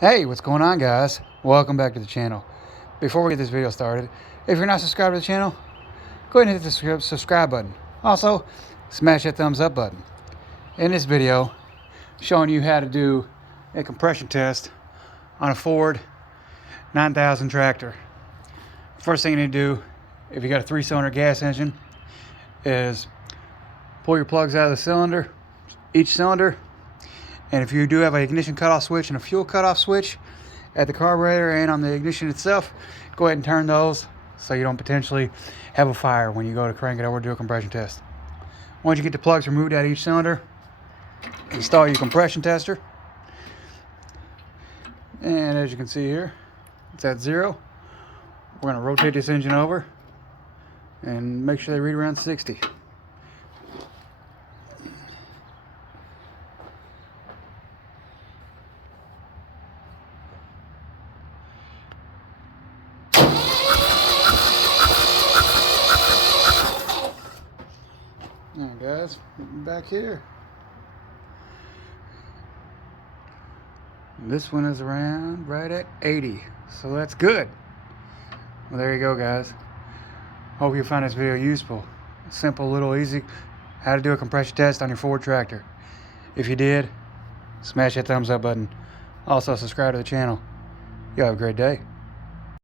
Hey, what's going on, guys? Welcome back to the channel. Before we get this video started, if you're not subscribed to the channel, go ahead and hit the subscribe button. Also, smash that thumbs up button. In this video, showing you how to do a compression test on a Ford 9000 tractor. First thing you need to do, if you got a 3-cylinder gas engine, is pull your plugs out of the cylinder, each cylinder. And if you do have an ignition cutoff switch and a fuel cutoff switch at the carburetor and on the ignition itself, go ahead and turn those so you don't potentially have a fire when you go to crank it over to do a compression test. Once you get the plugs removed out of each cylinder, install your compression tester. And as you can see here, it's at 0. We're going to rotate this engine over and make sure they read around 60. Now guys, back here. This one is around right at 80, so that's good. Well, there you go, guys. Hope you found this video useful. Simple, little, easy, how to do a compression test on your Ford tractor. If you did, smash that thumbs up button. Also, subscribe to the channel. You have a great day.